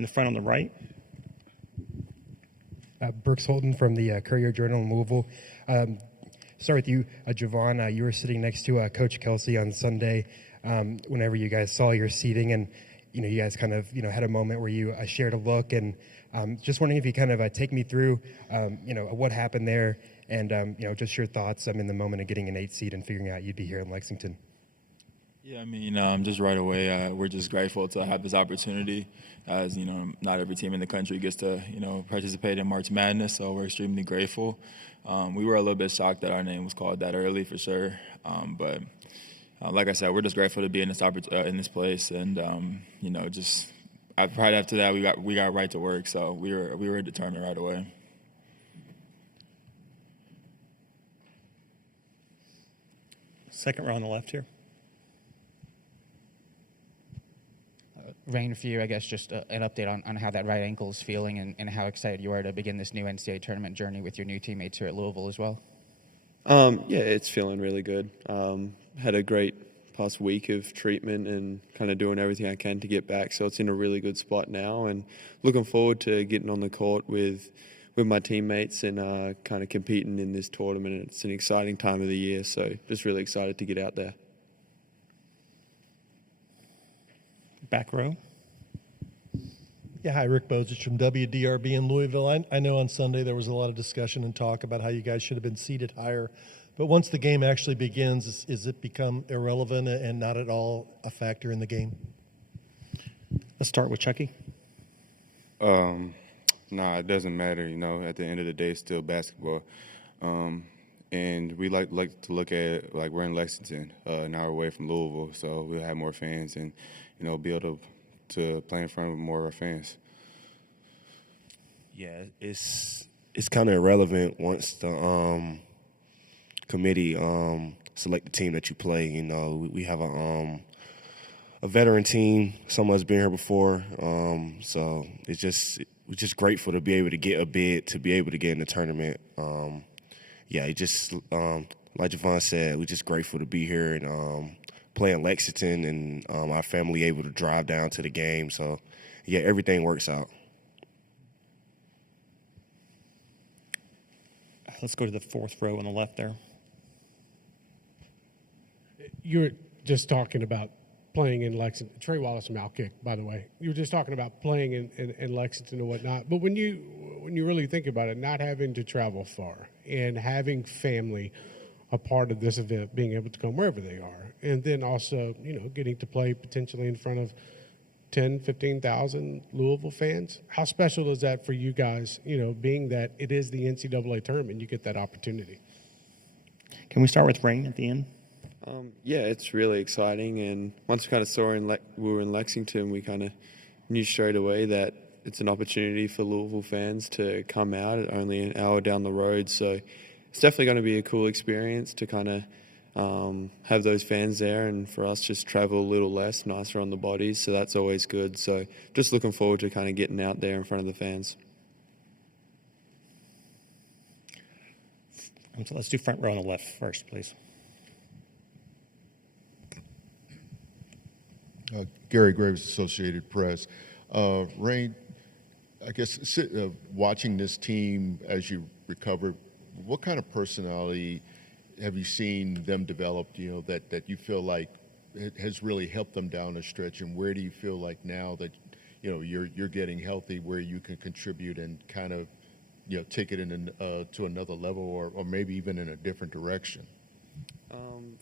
In the front on the right. Brooks Holton from the Courier-Journal in Louisville. Start with you, Javon. You were sitting next to Coach Kelsey on Sunday whenever you guys saw your seating, and you guys kind of had a moment where you shared a look, and just wondering if you kind of take me through what happened there, and just your thoughts in the moment of getting an 8 seed and figuring out you'd be here in Lexington. Yeah, I mean, just right away, we're just grateful to have this opportunity. As not every team in the country gets to participate in March Madness, so we're extremely grateful. We were a little bit shocked that our name was called that early, for sure. But like I said, we're just grateful to be in this place, and just right after that, we got right to work. So we were determined right away. Second row on the left here. Reyne, for you, I guess just an update on how that right ankle is feeling and how excited you are to begin this new NCAA tournament journey with your new teammates here at Louisville as well. Yeah, it's feeling really good. Had a great past week of treatment and kind of doing everything I can to get back, so it's in a really good spot now, and looking forward to getting on the court with my teammates and kind of competing in this tournament. It's an exciting time of the year, so just really excited to get out there. Back row. Yeah, hi, Rick Bozich from WDRB in Louisville. I know on Sunday there was a lot of discussion and talk about how you guys should have been seated higher. But once the game actually begins, is it become irrelevant and not at all a factor in the game? Let's start with Chucky. Nah, it doesn't matter. At the end of the day, it's still basketball. And we like to look at it like we're in Lexington, an hour away from Louisville, so we'll have more fans and be able to play in front of more of our fans. Yeah, it's kind of irrelevant once the committee select the team that you play. We have a veteran team. Some of us been here before, so we're just grateful to be able to get a bid to be able to get in the tournament. Yeah, it just like Javon said, we're just grateful to be here and play in Lexington, and our family able to drive down to the game. So, yeah, everything works out. Let's go to the fourth row on the left there. You were just talking about playing in Lexington. Trey Wallace from Outkick, by the way. You were just talking about playing in Lexington and whatnot. But when you really think about it, not having to travel far and having family a part of this event, being able to come wherever they are, and then also, getting to play potentially in front of 10, 15,000 Louisville fans. How special is that for you guys, being that it is the NCAA tournament, you get that opportunity? Can we start with Reyne at the end? Yeah, it's really exciting, and once we kind of saw we were in Lexington, we kind of knew straight away that it's an opportunity for Louisville fans to come out at only an hour down the road. So it's definitely going to be a cool experience to kind of have those fans there, and for us just travel a little less, nicer on the bodies, so that's always good. So just looking forward to kind of getting out there in front of the fans. So let's do front row on the left first, please. Gary Graves, Associated Press. Reyne, I guess watching this team as you recover, what kind of personality have you seen them develop, that you feel like it has really helped them down the stretch, and where do you feel like now that, you're getting healthy, where you can contribute and kind of, take it to another level or maybe even in a different direction?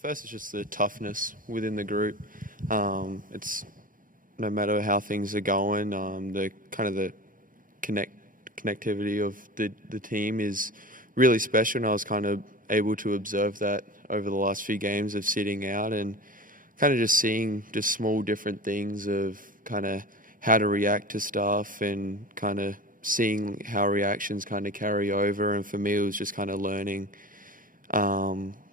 First, it's just the toughness within the group. It's no matter how things are going, the connectivity of the team is really special, and I was kind of able to observe that over the last few games of sitting out and kind of just seeing just small different things of kind of how to react to stuff and kind of seeing how reactions kind of carry over. And for me, it was just kind of learning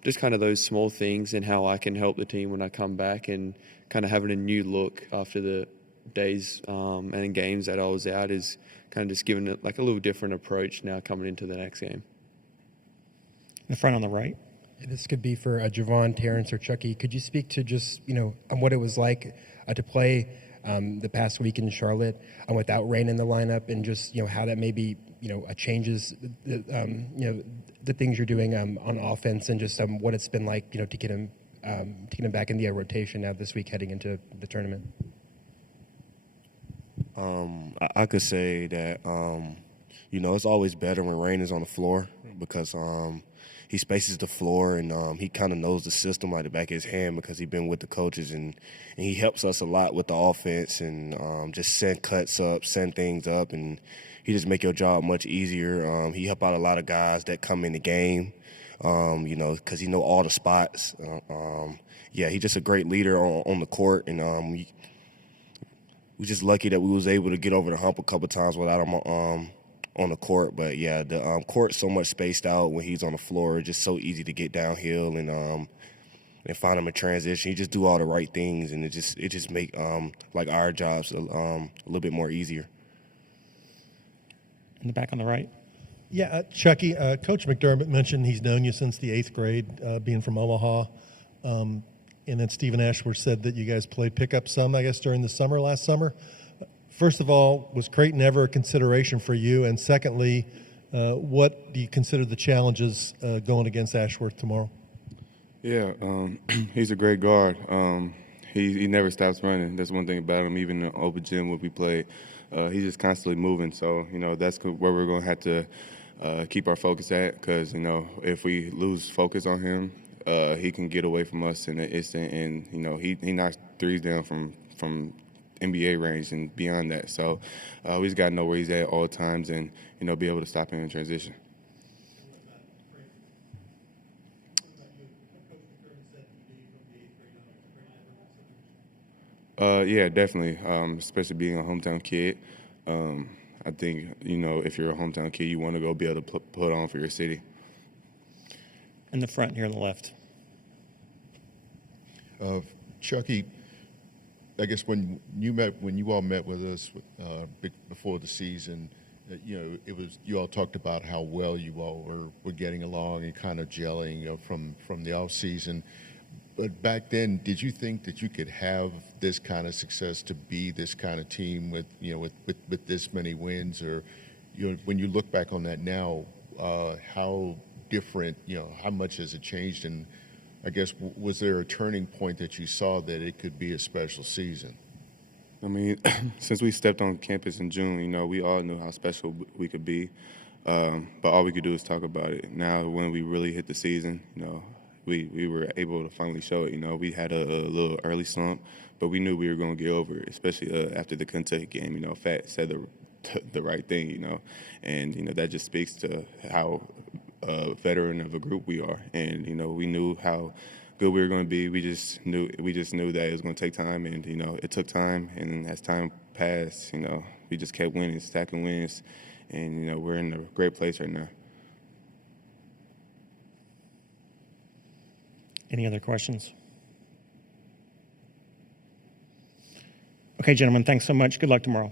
just kind of those small things and how I can help the team when I come back, and kind of having a new look after the days and games that I was out is kind of just giving it like a little different approach now coming into the next game. In the front on the right. This could be for Javon, Terrence, or Chucky. Could you speak to just, on what it was like to play the past week in Charlotte without Reyne in the lineup, and just how that maybe changes the things you're doing on offense, and just what it's been like to get him back in the rotation now this week heading into the tournament. I could say that it's always better when Reyne is on the floor because he spaces the floor and he kind of knows the system like the back of his hand because he's been with the coaches and he helps us a lot with the offense and just send cuts up, send things up, and he just make your job much easier. He help out a lot of guys that come in the game, because he know all the spots. He's just a great leader on the court, and we're just lucky that we was able to get over the hump a couple times without him on the court. But the court's so much spaced out when he's on the floor. It's just so easy to get downhill and find him in transition. He just do all the right things, and it just make our jobs a little bit more easier. In the back on the right. Yeah, Chucky, Coach McDermott mentioned he's known you since the 8th grade, being from Omaha. And then Stephen Ashworth said that you guys played pickup some, I guess, during the last summer. First of all, was Creighton ever a consideration for you? And secondly, what do you consider the challenges going against Ashworth tomorrow? Yeah, he's a great guard. He never stops running. That's one thing about him. Even in the open gym when we play, he's just constantly moving. So, that's where we're going to have to keep our focus at because, if we lose focus on him, he can get away from us in an instant, and he knocks threes down from NBA range and beyond that. So we just got to know where he's at all times, and be able to stop him in transition. Yeah, definitely. Especially being a hometown kid, I think if you're a hometown kid, you want to go be able to put on for your city. In the front here on the left. Chucky, I guess when you all met with us before the season, it was you all talked about how well you all were getting along and kind of gelling from the off season. But back then, did you think that you could have this kind of success to be this kind of team with this many wins, or when you look back on that now, how different, how much has it changed? And I guess, was there a turning point that you saw that it could be a special season? I mean, since we stepped on campus in June, we all knew how special we could be. But all we could do is talk about it. Now, when we really hit the season, we were able to finally show it. We had a little early slump, but we knew we were going to get over it, especially after the Kentucky game. Fat said the right thing, and, that just speaks to how veteran of a group we are, and we knew how good we were going to be. We just knew that it was going to take time, and it took time. And as time passed, we just kept winning, stacking wins, and we're in a great place right now. Any other questions? Okay, gentlemen, thanks so much. Good luck tomorrow.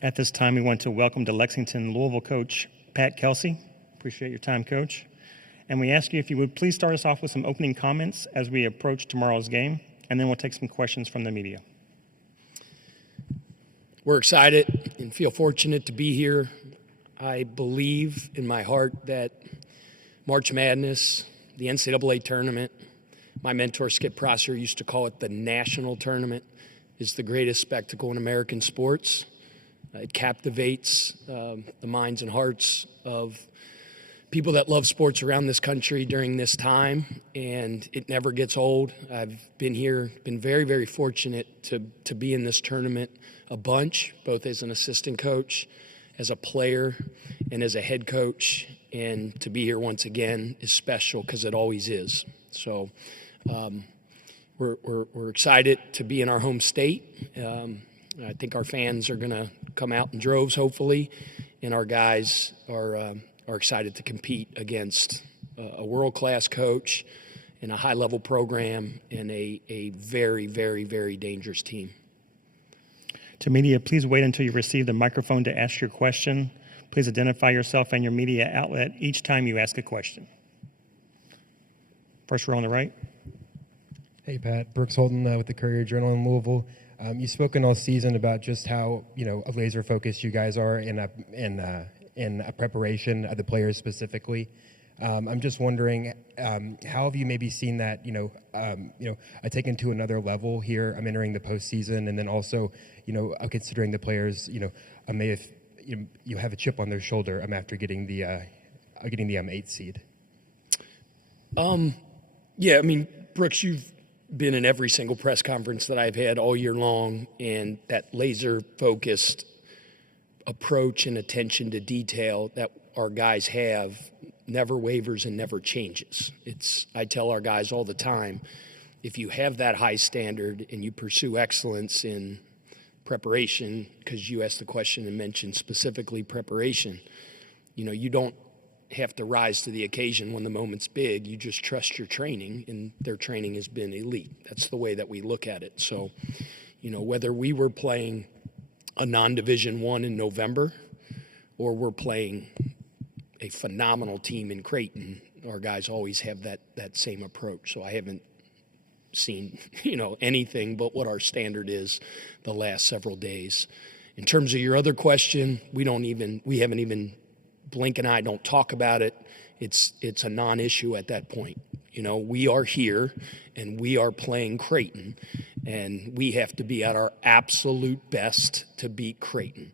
At this time, we want to welcome to Lexington Louisville coach Pat Kelsey. Appreciate your time, Coach. And we ask you if you would please start us off with some opening comments as we approach tomorrow's game, and then we'll take some questions from the media. We're excited and feel fortunate to be here. I believe in my heart that March Madness, the NCAA tournament, my mentor Skip Prosser used to call it the national tournament, is the greatest spectacle in American sports. It captivates the minds and hearts of people that love sports around this country during this time, and it never gets old. I've been here, been very, very fortunate to be in this tournament a bunch, both as an assistant coach, as a player, and as a head coach. And to be here once again is special because it always is. So we're excited to be in our home state. I think our fans are going to come out in droves, hopefully, and our guys are excited to compete against a world-class coach and a high-level program and a very, very, very dangerous team. To media, please wait until you receive the microphone to ask your question. Please identify yourself and your media outlet each time you ask a question. First row on the right. Hey, Pat. Brooks Holden with the Courier-Journal in Louisville. You've spoken all season about just how laser focused you guys are in a preparation of the players specifically. I'm just wondering, how have you maybe seen that taken to another level here? I'm entering the postseason, and then also considering the players may have you have a chip on their shoulder after getting the 8th seed. Yeah, I mean, Brooks, you've been in every single press conference that I've had all year long, and that laser-focused approach and attention to detail that our guys have never wavers and never changes. I tell our guys all the time, if you have that high standard and you pursue excellence in preparation, because you asked the question and mentioned specifically preparation, you don't have to rise to the occasion when the moment's big. You just trust your training, and their training has been elite. That's the way that we look at it. So, whether we were playing a non-Division I in November or we're playing a phenomenal team in Creighton, our guys always have that same approach. So I haven't seen, anything but what our standard is the last several days. In terms of your other question, we haven't even, Blink and I don't talk about it. It's a non-issue at that point. We are here and we are playing Creighton, and we have to be at our absolute best to beat Creighton.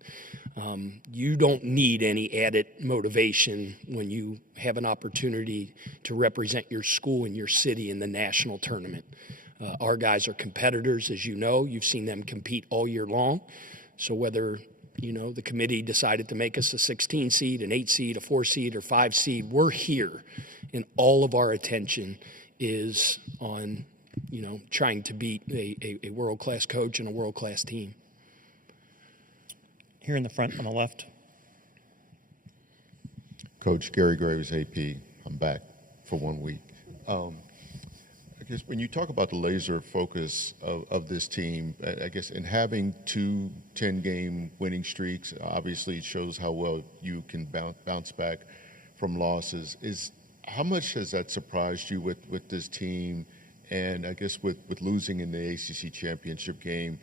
You don't need any added motivation when you have an opportunity to represent your school and your city in the national tournament. Our guys are competitors, as you know. You've seen them compete all year long. So whether, the committee decided to make us a 16 seed, an 8 seed, a 4 seed, or 5 seed, we're here. And all of our attention is on, trying to beat a world-class coach and a world-class team. Here in the front on the left. Coach Gary Graves, AP. I'm back for 1 week. I guess when you talk about the laser focus of this team, I guess in having 2 10-game winning streaks, obviously it shows how well you can bounce back from losses. How much has that surprised you with this team? And I guess with losing in the ACC championship game,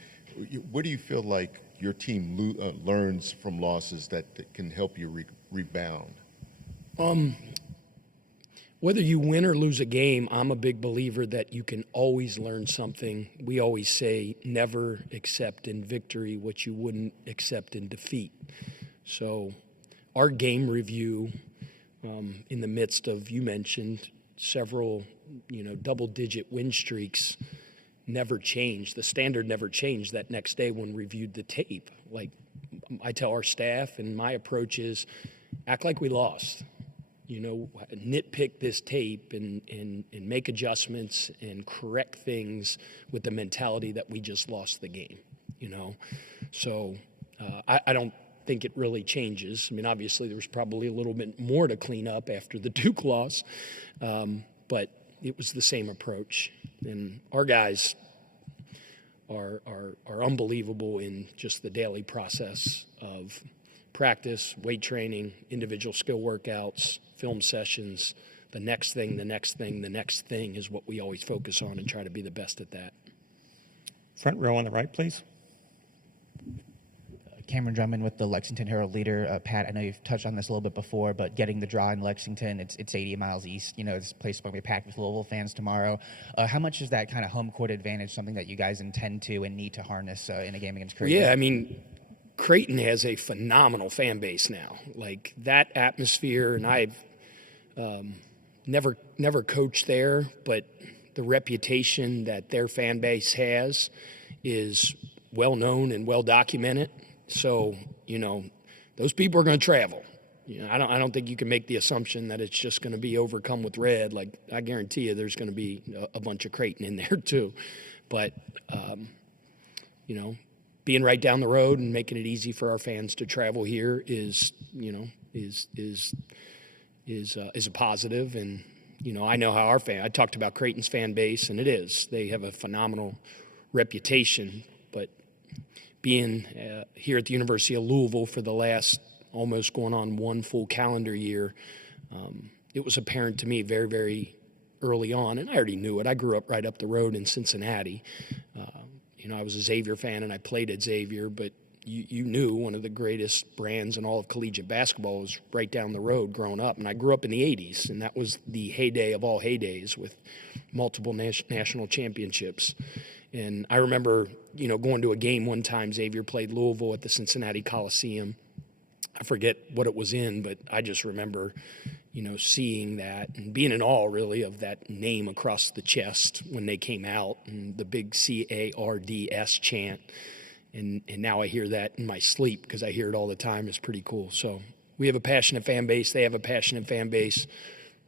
what do you feel like your team learns from losses that can help you rebound? Whether you win or lose a game, I'm a big believer that you can always learn something. We always say never accept in victory what you wouldn't accept in defeat. So our game review, in the midst of, you mentioned, several double-digit win streaks, never changed. The standard never changed that next day when we reviewed the tape. Like I tell our staff, and my approach is act like we lost. Nitpick this tape and make adjustments and correct things with the mentality that we just lost the game, So I don't think it really changes. I mean, obviously there was probably a little bit more to clean up after the Duke loss, but it was the same approach. And our guys are unbelievable in just the daily process of practice, weight training, individual skill workouts, film sessions. The next thing is what we always focus on and try to be the best at that. Front row on the right, please. Cameron Drummond with the Lexington Herald-Leader. Pat, I know you've touched on this a little bit before, but getting the draw in Lexington, it's 80 miles east. This place is going to be packed with Louisville fans tomorrow. How much is that kind of home court advantage something that you guys intend to and need to harness in a game against Creighton? Yeah, I mean, Creighton has a phenomenal fan base now. Like that atmosphere, and I've never coached there, but the reputation that their fan base has is well known and well documented. So, those people are going to travel. I don't think you can make the assumption that it's just going to be overcome with red. Like, I guarantee you there's going to be a bunch of Creighton in there too. But, being right down the road and making it easy for our fans to travel here is a positive. And, I know how I talked about Creighton's fan base, and they have a phenomenal reputation, but being here at the University of Louisville for the last almost going on 1 full calendar year, it was apparent to me very, very early on, and I already knew it. I grew up right up the road in Cincinnati. I was a Xavier fan, and I played at Xavier, but you knew one of the greatest brands in all of collegiate basketball was right down the road growing up. And I grew up in the 80s, and that was the heyday of all heydays with multiple national championships. And I remember, going to a game one time. Xavier played Louisville at the Cincinnati Coliseum. I forget what it was in, but I just remember, seeing that and being in awe, really, of that name across the chest when they came out and the big CARDS chant. And now I hear that in my sleep because I hear it all the time. It's pretty cool. So we have a passionate fan base. They have a passionate fan base.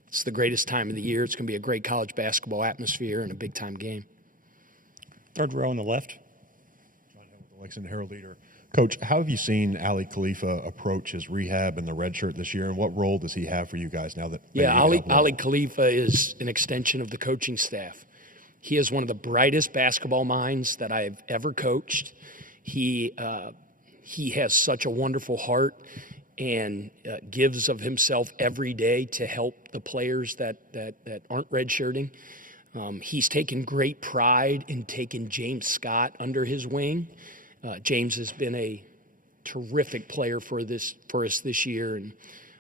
It's the greatest time of the year. It's going to be a great college basketball atmosphere and a big-time game. Third row on the left. John Hill with the Lexington Herald Leader. Coach, how have you seen Ali Khalifa approach his rehab and the red shirt this year, and what role does he have for you guys now that? Ali Khalifa is an extension of the coaching staff. He is one of the brightest basketball minds that I've ever coached. He has such a wonderful heart and gives of himself every day to help the players that aren't redshirting. He's taken great pride in taking James Scott under his wing. James has been a terrific player for us this year and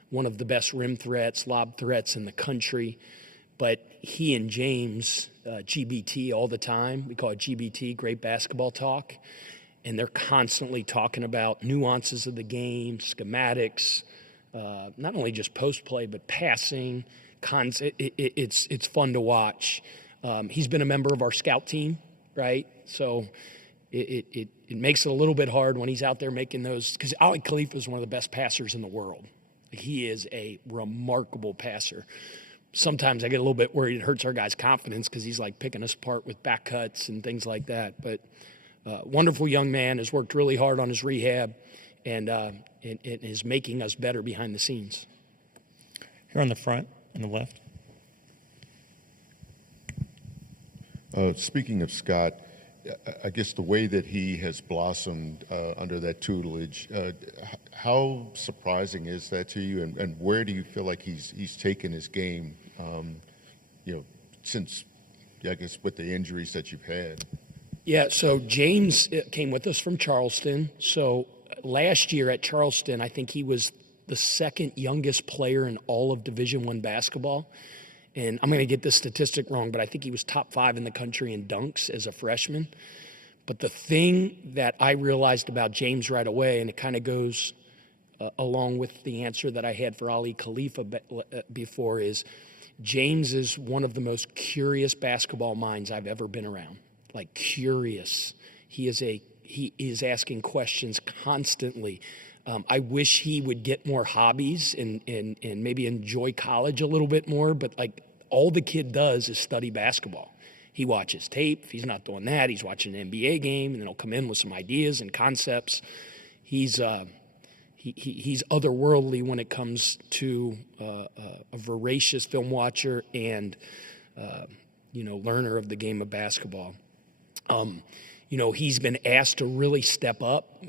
one of the best rim threats, lob threats in the country. But he and James, GBT all the time. We call it GBT, Great Basketball Talk. And they're constantly talking about nuances of the game, schematics, not only just post play, but passing. It's fun to watch. He's been a member of our scout team, right? So it makes it a little bit hard when he's out there making those, because Ali Khalifa is one of the best passers in the world. He is a remarkable passer. Sometimes I get a little bit worried it hurts our guys' confidence because he's like picking us apart with back cuts and things like that. But wonderful young man, has worked really hard on his rehab and is making us better behind the scenes. Here on the front, on the left. Speaking of Scott, I guess the way that he has blossomed under that tutelage, how surprising is that to you, and where do you feel like he's taken his game, since, I guess, with the injuries that you've had? Yeah, so James came with us from Charleston. So last year at Charleston, I think he was the second youngest player in all of Division I basketball. And I'm going to get this statistic wrong, but I think he was top 5 in the country in dunks as a freshman. But the thing that I realized about James right away, and it kind of goes along with the answer that I had for Ali Khalifa before, is James is one of the most curious basketball minds I've ever been around. Like, curious. He is asking questions constantly. I wish he would get more hobbies and maybe enjoy college a little bit more, but like all the kid does is study basketball. He watches tape. If he's not doing that, he's watching an NBA game, and then he'll come in with some ideas and concepts. He's otherworldly when it comes to a voracious film watcher and learner of the game of basketball. He's been asked to really step up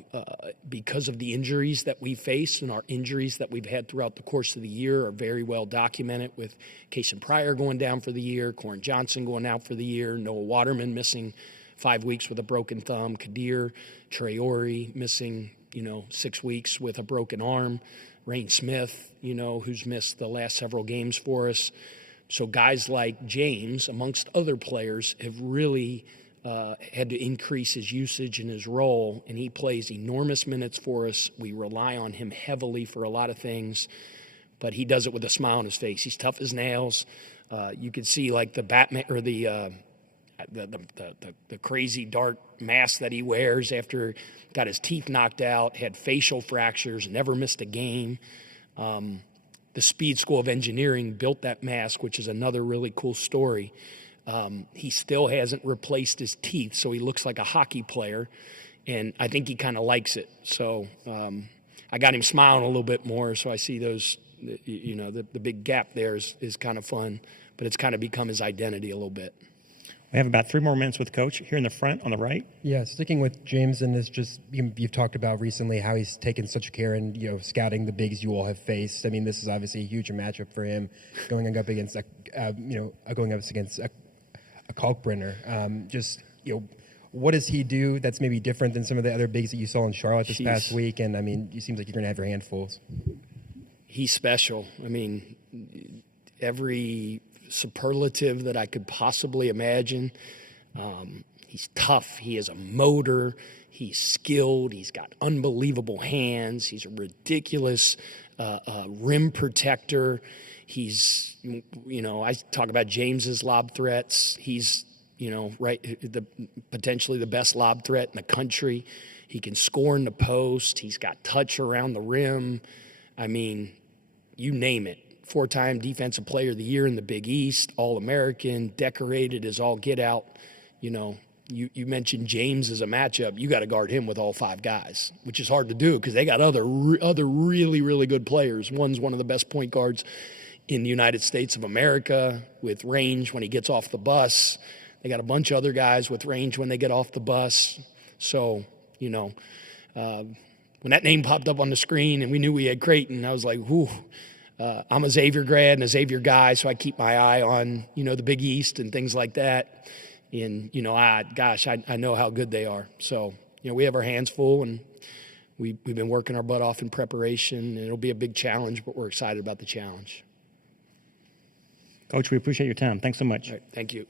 because of the injuries that we face, and our injuries that we've had throughout the course of the year are very well documented, with Cason Pryor going down for the year, Corin Johnson going out for the year, Noah Waterman missing 5 weeks with a broken thumb, Kadir Traore missing 6 weeks with a broken arm, Reyne Smith, who's missed the last several games for us. So guys like James, amongst other players, have really had to increase his usage in his role, and he plays enormous minutes for us. We rely on him heavily for a lot of things, but he does it with a smile on his face. He's tough as nails. You could see like the Batman or the crazy dark mask that he wears after got his teeth knocked out, had facial fractures, never missed a game. The Speed School of Engineering built that mask, which is another really cool story. He still hasn't replaced his teeth, so he looks like a hockey player, and I think he kind of likes it. So I got him smiling a little bit more, so I see those, the big gap there is kind of fun, but it's kind of become his identity a little bit. We have about 3 more minutes with Coach here in the front on the right. Yeah, sticking with James, and it's just you've talked about recently how he's taken such care in scouting the bigs you all have faced. I mean, this is obviously a huge matchup for him, going up against a Kalkbrenner. What does he do that's maybe different than some of the other bigs that you saw in Charlotte this past week? And I mean, it seems like you're going to have your handfuls. He's special. I mean, every superlative that I could possibly imagine. He's tough. He has a motor. He's skilled. He's got unbelievable hands. He's a ridiculous rim protector. He's, I talk about James's lob threats. He's, potentially the best lob threat in the country. He can score in the post. He's got touch around the rim. I mean, you name it. 4-time Defensive Player of the Year in the Big East, All-American, decorated as all get out. You mentioned James as a matchup. You got to guard him with all 5 guys, which is hard to do because they got other really, really good players. One's one of the best point guards in the United States of America with range when he gets off the bus. They got a bunch of other guys with range when they get off the bus. So, when that name popped up on the screen and we knew we had Creighton, I was like, whew. I'm a Xavier grad and a Xavier guy, so I keep my eye on, the Big East and things like that. And, I know how good they are. So, we have our hands full, and we've been working our butt off in preparation, and it'll be a big challenge, but we're excited about the challenge. Coach, we appreciate your time. Thanks so much. All right, thank you.